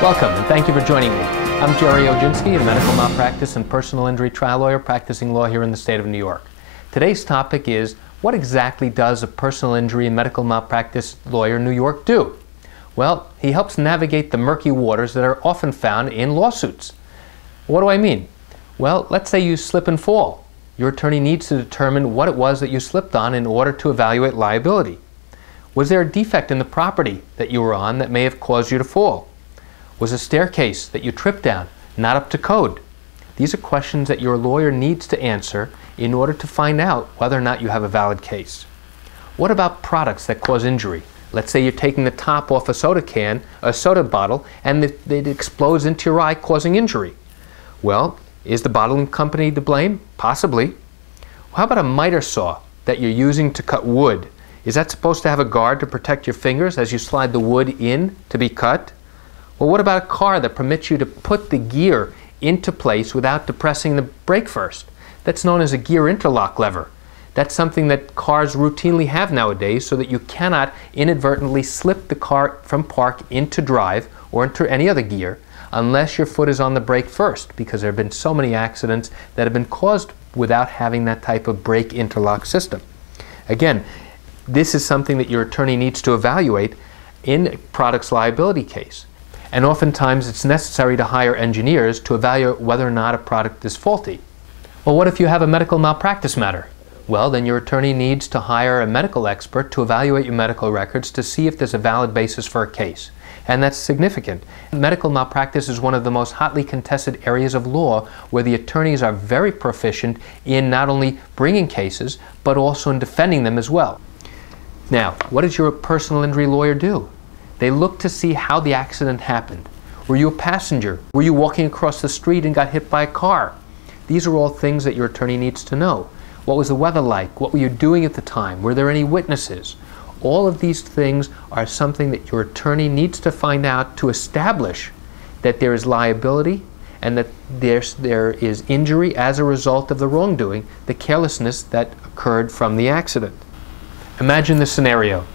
Welcome, and thank you for joining me. I'm Jerry Oginski, a medical malpractice and personal injury trial lawyer practicing law here in the state of New York. Today's topic is, what exactly does a personal injury and medical malpractice lawyer in New York do? Well, he helps navigate the murky waters that are often found in lawsuits. What do I mean? Well, let's say you slip and fall. Your attorney needs to determine what it was that you slipped on in order to evaluate liability. Was there a defect in the property that you were on that may have caused you to fall? Was a staircase that you tripped down not up to code? These are questions that your lawyer needs to answer in order to find out whether or not you have a valid case. What about products that cause injury? Let's say you're taking the top off a soda bottle, and it explodes into your eye, causing injury. Well, is the bottling company to blame? Possibly. How about a miter saw that you're using to cut wood? Is that supposed to have a guard to protect your fingers as you slide the wood in to be cut? Well, what about a car that permits you to put the gear into place without depressing the brake first? That's known as a gear interlock lever. That's something that cars routinely have nowadays, so that you cannot inadvertently slip the car from park into drive or into any other gear unless your foot is on the brake first, because there have been so many accidents that have been caused without having that type of brake interlock system. Again, this is something that your attorney needs to evaluate in a product's liability case. And oftentimes it's necessary to hire engineers to evaluate whether or not a product is faulty. Well, what if you have a medical malpractice matter? Well, then your attorney needs to hire a medical expert to evaluate your medical records to see if there's a valid basis for a case. And that's significant. Medical malpractice is one of the most hotly contested areas of law where the attorneys are very proficient in not only bringing cases, but also in defending them as well. Now, what does your personal injury lawyer do? They look to see how the accident happened. Were you a passenger? Were you walking across the street and got hit by a car? These are all things that your attorney needs to know. What was the weather like? What were you doing at the time? Were there any witnesses? All of these things are something that your attorney needs to find out to establish that there is liability and that there is injury as a result of the wrongdoing, the carelessness that occurred from the accident. Imagine this scenario.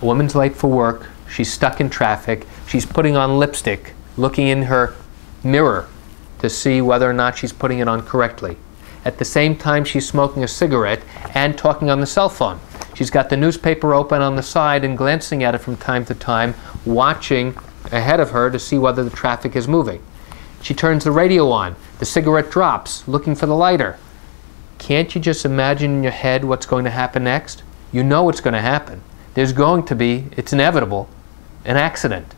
A woman's late for work. She's stuck in traffic. She's putting on lipstick, looking in her mirror to see whether or not she's putting it on correctly. At the same time, she's smoking a cigarette and talking on the cell phone. She's got the newspaper open on the side and glancing at it from time to time, watching ahead of her to see whether the traffic is moving. She turns the radio on. The cigarette drops, looking for the lighter. Can't you just imagine in your head what's going to happen next? You know what's going to happen. There's going to be, it's inevitable, an accident.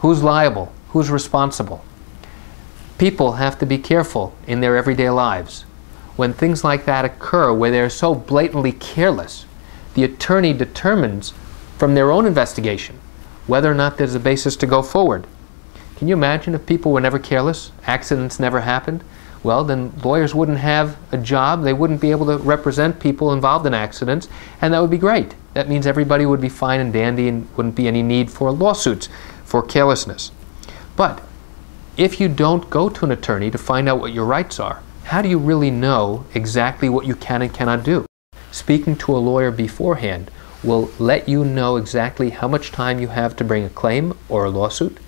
Who's liable? Who's responsible? People have to be careful in their everyday lives. When things like that occur, where they're so blatantly careless, the attorney determines from their own investigation whether or not there's a basis to go forward. Can you imagine if people were never careless, accidents never happened? Well, then lawyers wouldn't have a job, they wouldn't be able to represent people involved in accidents, and that would be great. That means everybody would be fine and dandy and wouldn't be any need for lawsuits for carelessness. But if you don't go to an attorney to find out what your rights are, how do you really know exactly what you can and cannot do? Speaking to a lawyer beforehand will let you know exactly how much time you have to bring a claim or a lawsuit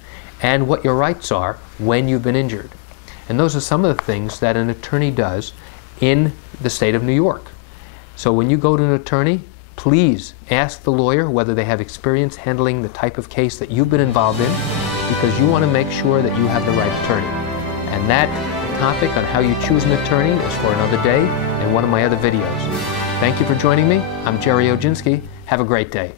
and what your rights are when you've been injured. And those are some of the things that an attorney does in the state of New York. So when you go to an attorney, please ask the lawyer whether they have experience handling the type of case that you've been involved in, because you want to make sure that you have the right attorney. And that topic on how you choose an attorney is for another day in one of my other videos. Thank you for joining me. I'm Jerry Oginski. Have a great day.